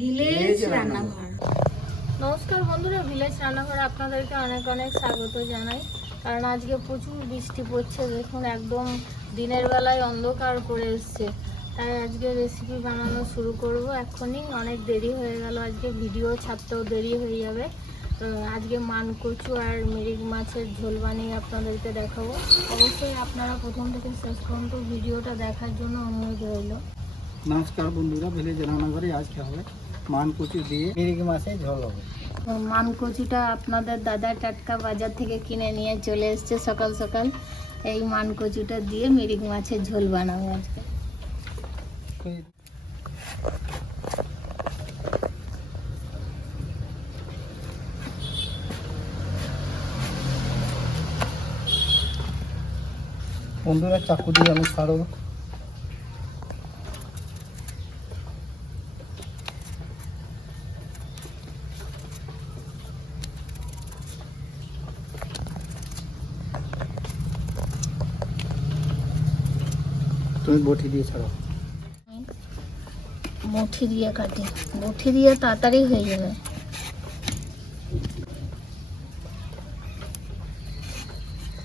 Village রান্নাঘর। নমস্কার বন্ধুরা ভিলেজ রান্নাঘরে আপনাদেরকে অনেক অনেক স্বাগত জানাই। কারণ আজকে প্রচুর বৃষ্টি পড়ছে দেখুন একদম দিনের বেলায় অন্ধকার করে এসছে। তাই আজকে রেসিপি বানানো শুরু করব এখনই অনেক দেরি হয়ে গেল আজকে ভিডিও ছাড়তেও দেরি হয়ে যাবে। তো আজকে মানকচু আর মিরিক মাছের ঝোল বানিয়ে আপনাদেরকে দেখাবো। অবশ্যই আপনারা প্রথম থেকে শেষ পর্যন্ত ভিডিওটা দেখার জন্য অনুরোধ রইল। নমস্কার বন্ধুরা ভিলেজ রান্নাঘরে আজকে হবে মান কচু দিয়ে মিরিক মাছে ঝোল হবে। মানকচুটা আপনাদের দাদা টাটকা বাজার থেকে কিনে নিয়ে চলে এসছে সকাল সকাল। এই মানকচুটা দিয়ে মিরিক মাছের ঝোল বানাবো আজকে। বন্ধুরা চাকু দিয়ে আমি ছাড়ো তুমি বটি দিয়ে দিয়ে কাটি। দিয়ে তাড়াতাড়ি হয়ে যাবে।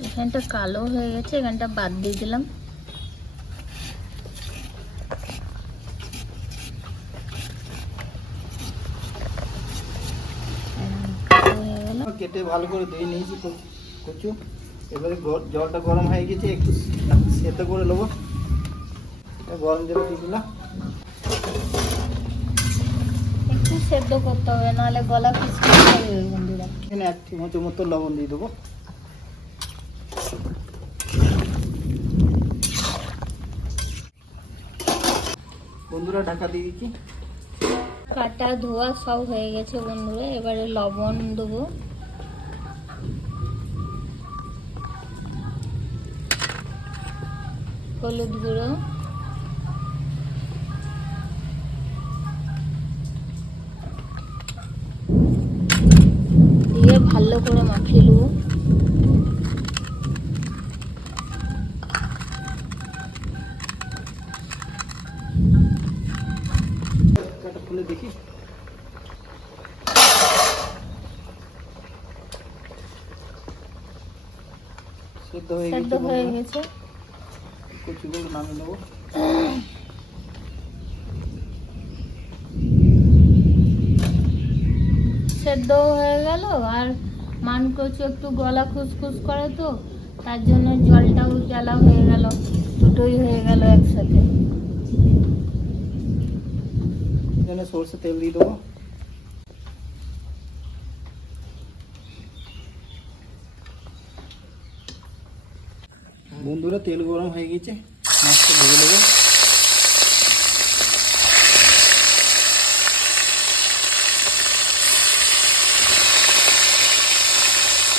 এখানটা কালো হয়ে গেছে এখানটা বাদ দিয়ে দিলাম। কেটে ভালো করে ধুয়ে নিয়েছি কচু- এবারে জলটা গরম হয়ে গেছে একটু সেদ্ধ করে নেব। গরম জল দিয়ে দিলাম। একটু সেদ্ধ করতে হবে নাহলে গলা খিচড়ি যাবে বন্ধুরা। এখানে এক চামচের মতো লবণ দিয়ে দেবো। বন্ধুরা ঢাকা দিয়ে দিচ্ছি। কাটা ধোয়া সব হয়ে গেছে বন্ধুরা এবারে লবণ দেবো। হলুদ গুঁড়ো দিয়ে ভালো করে মাখিয়ে নেব। দেখি। সেদ্ধ হয়ে হয়ে। গেছে। কচুগুলো নামিয়ে নেব। সেদ্ধ হয়ে গেল, আর মানকচু একটু গলা খুসখুস করে তো, তার জন্য জলটাও জ্বালা হয়ে গেল, দুটোই হয়ে গেল একসাথে। সরষে তেল দিয়ে দেবো। বন্ধুরা, তেল গরম হয়ে গেছে, মাছটা ভেজে নেব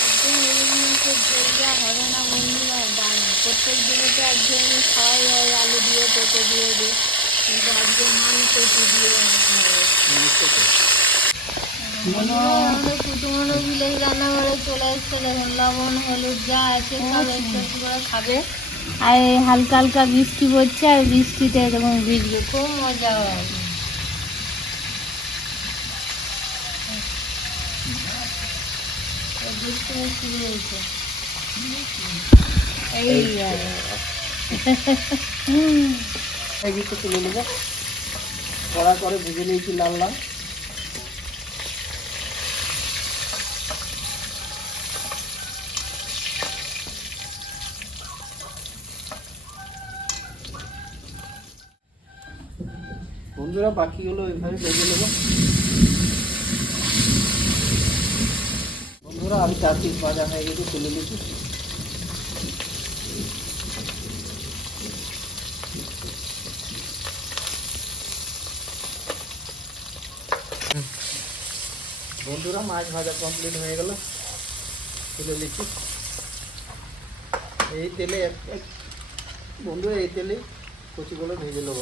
একদম এই মুহূর্তে ঝোল দেওয়া হবে না বন্ধুরা ডাল প্রত্যেক দিনে তো একঘেয়েমি খাওয়াই হয় আলু দিয়ে পেঁপে দিয়ে দিয়ে। কিন্তু আজকে মানকচু দিয়ে হবে আমাদের কুটুমনো রান্নাঘরে চলে এসছে। দেখুন লবণ হলুদ যা আছে সব একটু করে খাবে। আর হালকা হালকা বৃষ্টি পড়ছে আর বৃষ্টিতে এরকম ভিজবে। খুব মজা হয়। এই বৃষ্টি শুরু হয়েছে। কড়া করে ভেজে নিয়েছি বন্ধুরা বাকিগুলো এইভাবে ভেজে নেব বন্ধুরা আমি চার পিস ভাজা হয়ে গেছে তুলে নিচ্ছি বন্ধুরা, মাছ ভাজা কমপ্লিট হয়ে গেল। তুলে নিচ্ছি। এই তেলে এক এক বন্ধু এই তেলে কচুগুলো ভেজে নেব।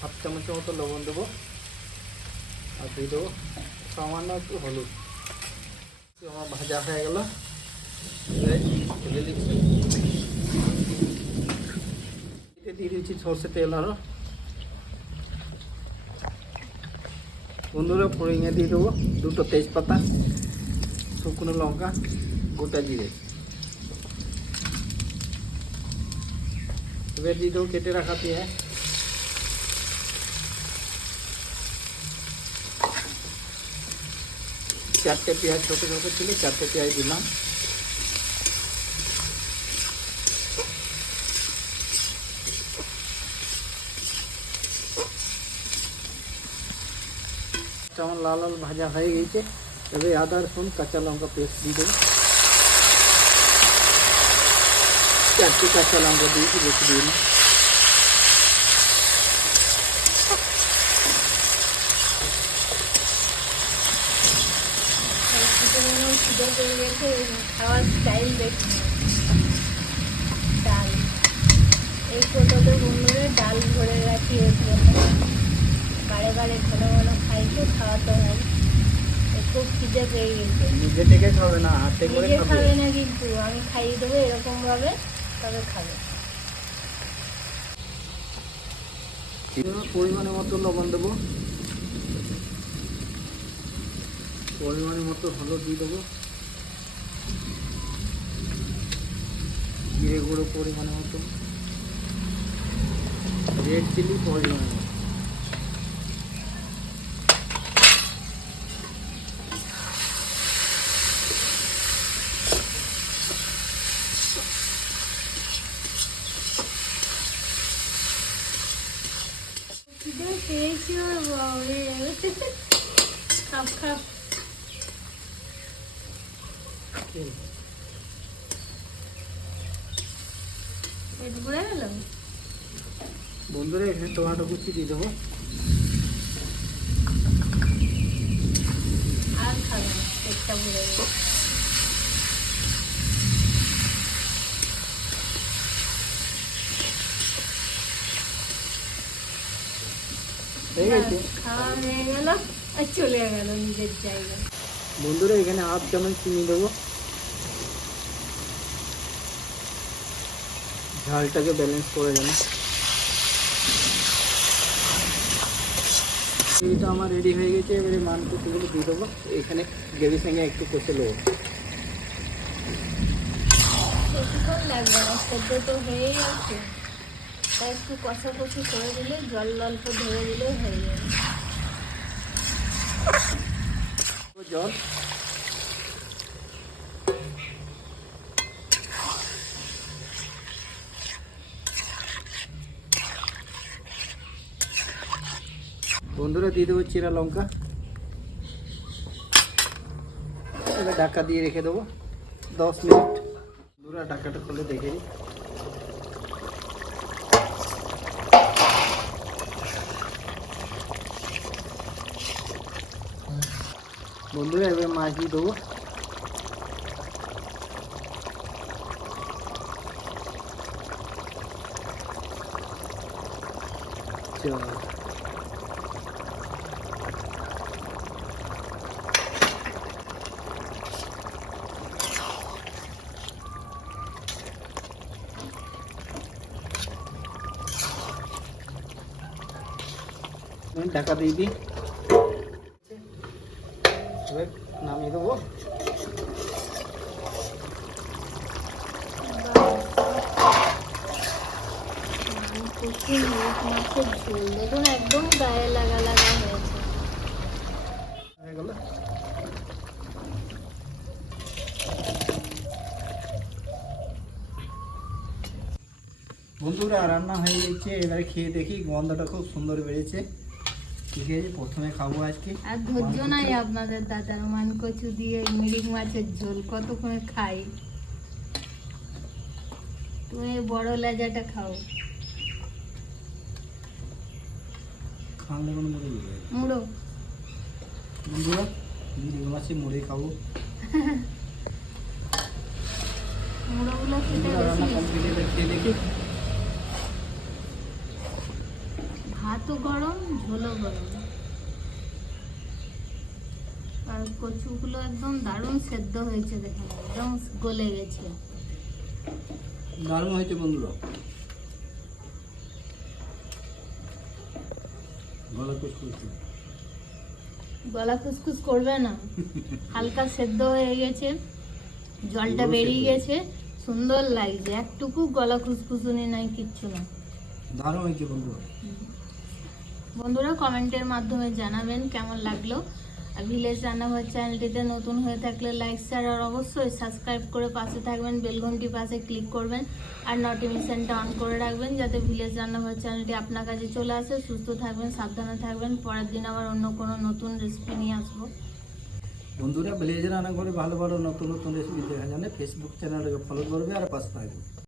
হাফ চামচের মতো লবণ দেবো। আর দিয়ে দেবো সামান্য একটু হলুদ। আমার ভাজা হয়ে গেল। এবারে ঢেলে দিচ্ছি দিয়েছি সর্ষে তেল আরও বন্ধুরা ফড়িংয়ে দিয়ে দেবো দুটো তেজপাতা, শুকনো লঙ্কা, গোটা জিরে। এবার দিয়ে দেবো কেটে রাখা পেঁয়াজ। চারটে পেঁয়াজ, ছোটো ছোটো ছিল, চারটে পেঁয়াজ দিলাম আমার লাল লাল ভাজা হয়ে গেছে। এবার আদা, রসুন, কাঁচা লঙ্কা পেস্ট দিয়ে দেবো। চারটে কাঁচা লঙ্কা দিয়েছি বেশি দিই না খাওয়ার স্টাইল দেখছি ডাল এই কোটোতে বন্ধুরে ডাল ভরে রাখি এর বারে বারে ঘন ঘন খাইতে খাওয়াতে হয়। খুব খিদে পেয়ে গেছে। নিজে থেকে খাবে না হাতে করে খাবে। খাবে না কিন্তু আমি খাইয়ে দেবো এরকম ভাবে তবে খাবে। পরিমাণের মতো লবণ দেবো? পরিমাণের মতো হলুদ দিয়ে দেবো। জিরে গুঁড়ো পরিমাণের মতো। রেড চিলি পরিমাণের মতো। ওর বাবারে খাপ খাপ বন্ধুরা এখানে টমেটো কুচি দিয়ে দেবো। আর খাবে না পেটটা ভরে গেল হয়ে গেছে খাওয়া হয়ে গেল। আর চলে গেল নিজের জায়গায়। বন্ধুরা এখানে হাফ চামচ চিনি দেবো। ঝালটাকে ব্যালেন্স করে দেবো এটা আমার রেডি হয়ে গেছে এবারে মান কুচিগুলো দিয়ে দেবো। এখানে গ্রেভির সঙ্গে একটু কষে নেব। লাগবে? না সেদ্ধ তো হয়েই আছে তাই একটু কষাকষি করে দিলে জল অল্প ধরে দিলেই হয়ে যাবে। জল। বন্ধুরা, দিয়ে দেবো চিরা লঙ্কা। এবার ঢাকা দিয়ে রেখে দেবো। দশ মিনিট। বন্ধুরা, ঢাকাটা খুলে দেখে নিই। বন্ধুরা এবার মাছ দিয়ে দেবো চলো আমি ঢাকা দিয়ে দিই এবার নামিয়ে দেবো। বন্ধুরা রান্না হয়ে গেছে। এবারে খেয়ে দেখি গন্ধটা খুব সুন্দর বেড়েছে। ঠিক আছে প্রথমে খাব আজকে। আর ধৈর্য নাই আপনাদের দাদার। মান কচু দিয়ে মিরিক মাছের ঝোল কতক্ষণে খাই? তুমি বড় লেজাটা খাও। কোনো মরে মুড়ো। বন্ধুরা মিরিক মাছে মুড়ে খাব। মুড়োগুলো খেতে বেশি দেখি। ভাতও গরম ঝোলও গরম। আর কচুগুলো একদম দারুণ সেদ্ধ হয়েছে দেখেন একদম গলে গেছে। দারুণ হয়েছে বন্ধুরা। গলা খুসখুস করবে না। হালকা সেদ্ধ হয়ে গেছে জলটা বেরিয়ে গেছে সুন্দর লাগছে। একটুকু গলা খুসখুসুনি নাই কিচ্ছু না। দারুণ হয়েছে বন্ধু বন্ধুরা কমেন্টের মাধ্যমে জানাবেন কেমন লাগল। আর ভিলেজ রান্নাঘর চ্যানেলটিতে নতুন হয়ে থাকলে লাইক শেয়ার আর অবশ্যই সাবস্ক্রাইব করে পাশে থাকবেন বেলঘন্টি পাশে ক্লিক করবেন আর নোটিফিকেশনটা অন করে রাখবেন যাতে ভিলেজ রান্নাঘর চ্যানেলটি আপনার কাছে চলে আসে। সুস্থ থাকবেন, সাবধানে থাকবেন। পরের দিন আবার অন্য কোনো নতুন রেসিপি নিয়ে আসব। বন্ধুরা ভিলেজ রান্না করে ভালো ভালো নতুন নতুন রেসিপি দেখা জানে ফেসবুক চ্যানেলটাকে ফলো করবে আর পাশে থাকবে।